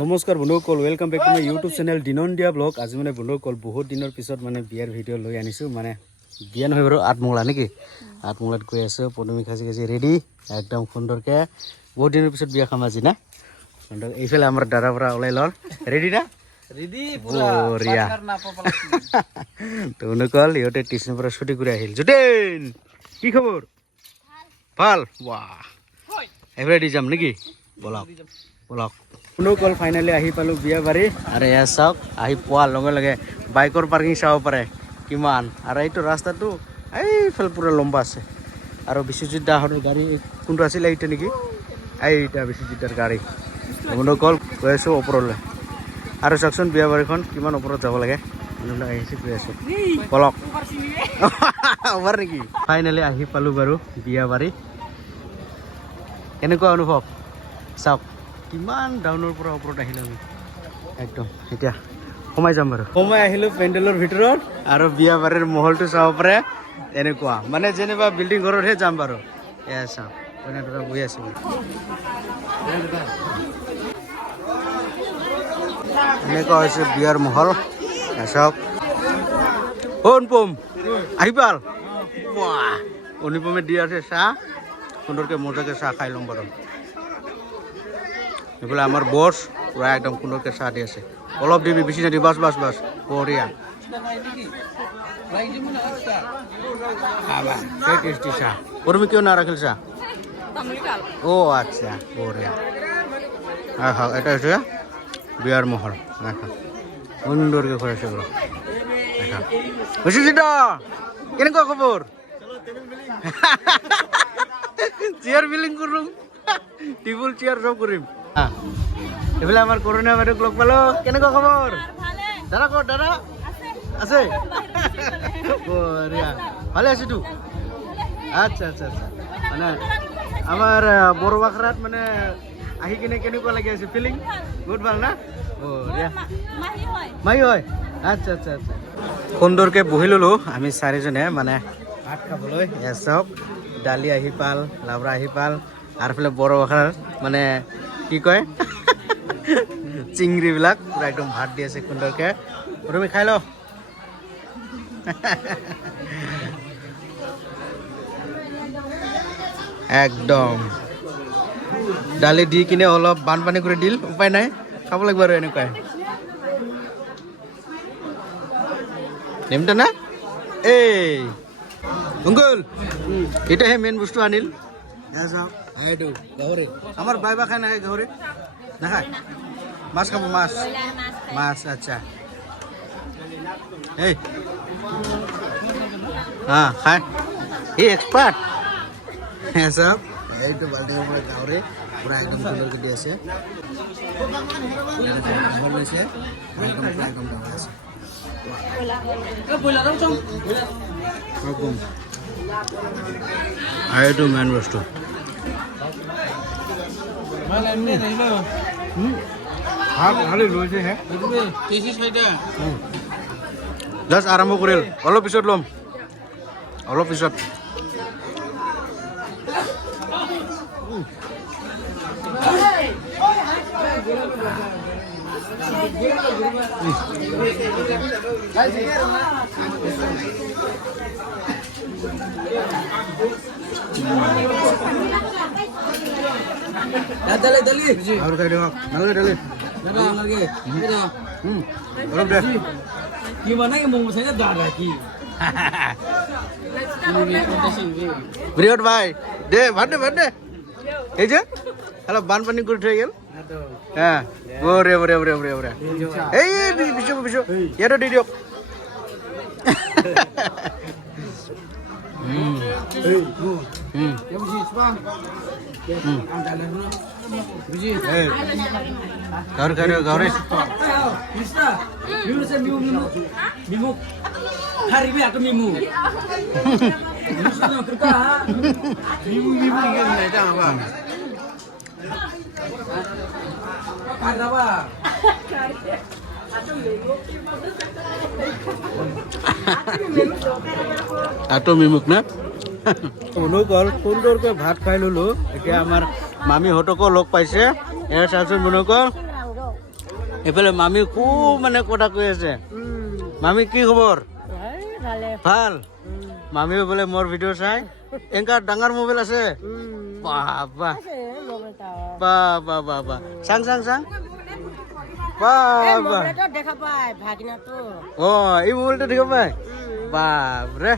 নমস্কাৰ বন্ধুসকল, welcome back to my YouTube channel Dinandiya vlog. আজি মানে বন্ধুসকল বহুত দিনৰ পিছত মানে বিয়াৰ ভিডিঅ' লৈ আনিছোঁ। মানে বিয়া নহয় বাৰু, আঠমঙলা নেকি, আঠমঙলাত গৈ আছোঁ। পদুমি খাচি খাচি ৰেডি একদম সুন্দৰকৈ। বহুত দিনৰ পিছত বিয়া খাম আজি না। এইফালে আমাৰ দাদাৰ পৰা ওলাই লল, ৰেডি না? বঢ়িয়া। বন্ধুসকল ইহঁতে টিউচনৰ পৰা ছুটি কৰি আহিল। জুটেন কি খবৰ? ভাল। ৱাহ, এইফালে দি যাম নেকি? বলক বলক। বন্ধুসকল ফাইনেলি আহি পালোঁ বিয়া বাৰী। আৰু এয়া চাওক, আহি পোৱাৰ লগে লগে বাইকৰ পাৰ্কিং চাব পাৰে কিমান। আৰু এইটো ৰাস্তাটো এইফালে পূৰা লম্বা আছে। আৰু বিশ্বজিৎ দাহঁতৰ গাড়ী কোনটো আছিলে, এইটো নেকি? এইটা বিশ্বজিৎৰ গাড়ী। বন্ধুসকল গৈ আছোঁ ওপৰলৈ। আৰু চাওকচোন বিয়া বাৰীখন কিমান ওপৰত যাব লাগে। আহিছে গৈ আছোঁ, বলক। অভাৰ নেকি? ফাইনেলি আহি পালোঁ বাৰু বিয়া বাৰী। কেনেকুৱা অনুভৱ চাওক, কিমান ডাউনৰ পৰা ওপৰত আহিলোঁ আমি একদম। এতিয়া সোমাই যাম বাৰু। সোমাই আহিলোঁ পেণ্ডেলৰ ভিতৰত। আৰু বিয়া বাৰীৰ মহলটো চাব পাৰে এনেকুৱা, মানে যেনিবা বিল্ডিং ঘৰতহে যাম বাৰু। এয়া চাওক, দাদা বহি আছোঁ। এনেকুৱা হৈছে বিয়াৰ মহল। চাওক, অনুপম আহি পাল। বাহ, অনুপমে দি আছে চাহ, সুন্দৰকৈ মজাকৈ চাহ খাই ল'ম বাৰু। এইফালে আমাৰ বছ পুৰা একদম সুন্দৰকৈ চাহ দি আছে। অলপ দিবি, বেছি নিদিবি, বাছ বাছ বাছ। বঢ়িয়া, টেষ্টি চাহ। তুমি কিয় নাৰাখিল চাহ? অ' আচ্ছা, বঢ়িয়া। এটা হৈছে বিয়াৰ মহল। সুন্দৰকৈ খুৱাইছে বাৰু। বিশ্বজিৎ দা কেনেকুৱা খবৰ? চেয়াৰ বিলিং কৰিম, টেবুল চেয়াৰ চব কৰিম। এইফালে আমাৰ কৰোণা বাইদেউক লগ পালো। কেনেকুৱা খবৰ? দাদা ক'ত? দাদা আছে? বঢ়িয়া, ভালে আছেতো? আচ্ছা আচ্ছা আচ্ছা। মানে আমাৰ বৰবাখৰাত মানে আহি কিনে কেনেকুৱা লাগি আছে ফিলিং? বহুত ভাল না? বঢ়িয়া। মাহী হয়? আচ্ছা আচ্ছা আচ্ছা। সুন্দৰকৈ বহি ল'লোঁ আমি চাৰিজনে মানে ভাত খাবলৈ। এয়া চাওক, দালি আহি পাল, লাবৰা আহি পাল। আৰু ফালে বৰবাখৰাৰ মানে কি কয় চিংৰিবিলাক পুৰা একদম ভাত দি আছে সুন্দৰকৈ। তুমি খাই ল। একদম দালি দি কিনে অলপ বানপানী কৰি দিল, উপায় নাই, খাব লাগিব আৰু এনেকুৱাই। নেমটা না এই অংকুল, এটাহে মেইন বস্তু আনিল। এইটো গাহৰি। আমাৰ বাই বা খাই নাখায় গাহৰি? নাখায়, মাছ খাব। মাছ মাছ আচ্ছা। এই খায়, এই এক্সপাৰ্ট। চাওক, এইটো বাল্টিঙৰ পৰা গাহৰি পুৰা একদম সুন্দৰকৈ দি আছে। এইটো মেইন বস্তু। জাষ্ট আৰম্ভ কৰিল, অলপ পিছত ল'ম, অলপ পিছত। আৰু খাই দিয়ক, নালাগে দালি অলপ দে। বৃহৎ ভাই দে ভাত দে, ভাত দে। এই যে অলপ বানপানী কৰি থৈ গ'ল। হ্যাঁ, বঢ়িয়া বঢ়িয়া বঢ়িয়া বঢ়িয়া বঢ়িয়া। এই পিছু পিছু ইয়াতো দি দিয়ক। গাহৰি খাই দিয়ক, গাহৰি। আটো মিমুক না মনোকল সুন্দৰকৈ ভাত খাই ললো। এতিয়া আমাৰ মামীহঁতকো লগ পাইছে। এয়া চাওকচোন মনোকল এইফালে মামী খুব মানে কথা কৈ আছে। মামী কি খবৰ? ভাল। মামীও বোলে মোৰ ভিডিঅ' চাই। এনেকা ডাঙৰ মোবাইল আছে? বাহ বাহ বাহ বাহ বাহ বাহ। চাং চাং চাং। বাহ বাহ। অ' এই মোবাইলটো দেখা পায়? বাপৰে।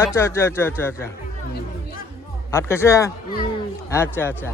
আচ্ছা আচ্ছা আচ্ছা আচ্ছা আচ্ছা। ভাত খাইছে? আচ্ছা আচ্ছা।